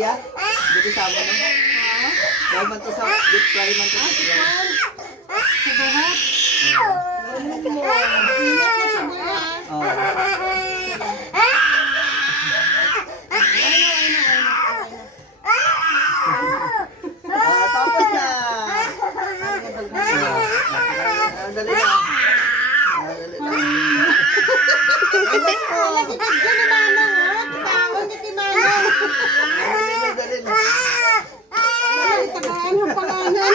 Iya? Dito sa amo no? Dahil man to sa deep fry man to sa siya. Sa buhat. Init na sa buhat. Oh. Tapos na. Dali na. Dali na. Diyan ni Manong, oh. Tawag niya si Manong. Dali na. Tagaan yung pangalan.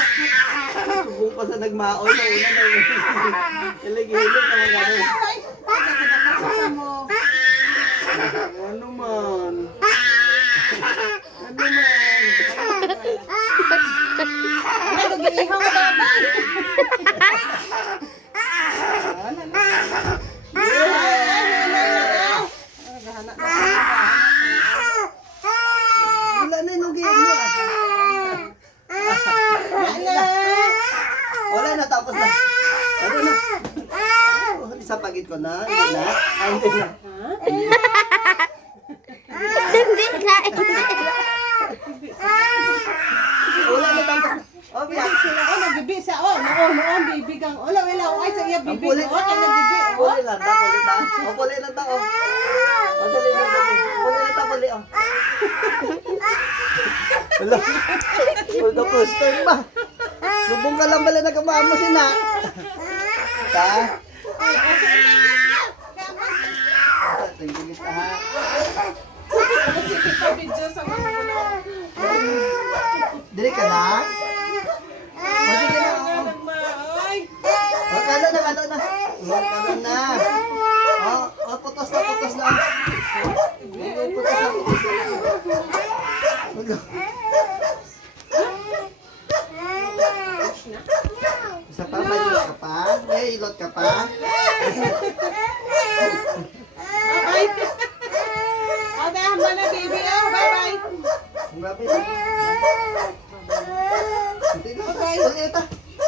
Subong pa sa nagmaoy na una na yun. Hilig-hilig na mga gano'n. Ano man? Ano man? Nag-iihaw ka ba? Wala na yung gigil mo ah. Wala na, tapos na. Ano na? Isa pagit ko na. Hindi na. Hindi na. Hindi na. Wala na, tapos na. Oh, biyak. Sila ko nagbibi sa noon bibigang wala ay sa iya Ang bibi pulit. ko kay nagbibi Pulit lang ta, pulit ta. O, pulit lang ta, o. O, dali na, dali. Pulit lang ta, pulit, o. Wala. For the first time ba? Subong ka lang bala nagkamamo si na. Ta? Tingin ka ha. video sa mga gulo Dili ka na? O, sige na, o. ay O, kano na, kano na. O, kano na. O, putos na, putos na. O, putos na, putos na. Isa pa, may ilot ka pa? May ilot ka pa? bye ada mana baby oh bye bye Grabe na. Hindi na, ulit ta.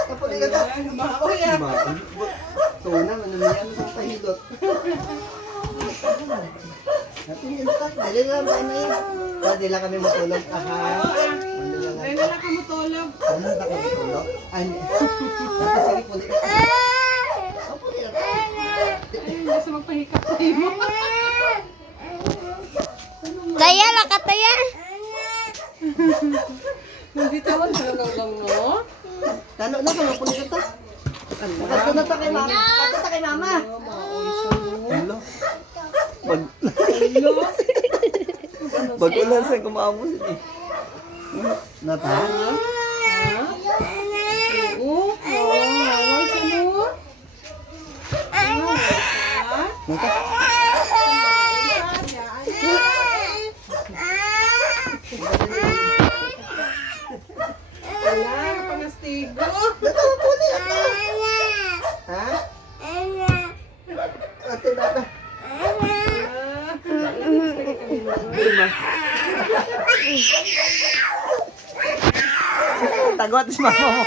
Kapulit ka ta. maoy ah So na, mananayan sa pahilot. Natingin ta, dali lang tayo na yun. Dali lang kami matulog. Aha. ay nala ka mo tulog Ano ba kami matulog? Ay, sige, pulit ka. Oh, pulit ka. ay gusto magpahikap sa imo Kaya lang kataya. nagbitawan sa lang no Tano na, kung pulit ka ta. Kato na ta kay mama. Kato ta kay mama. Hello. Bagulan sa kumamo siya. Nata? oo away sa mo Nata? wala pangastigo Nata, pulit. Ha? Ate, nata. Lima. Tagot si mama mo.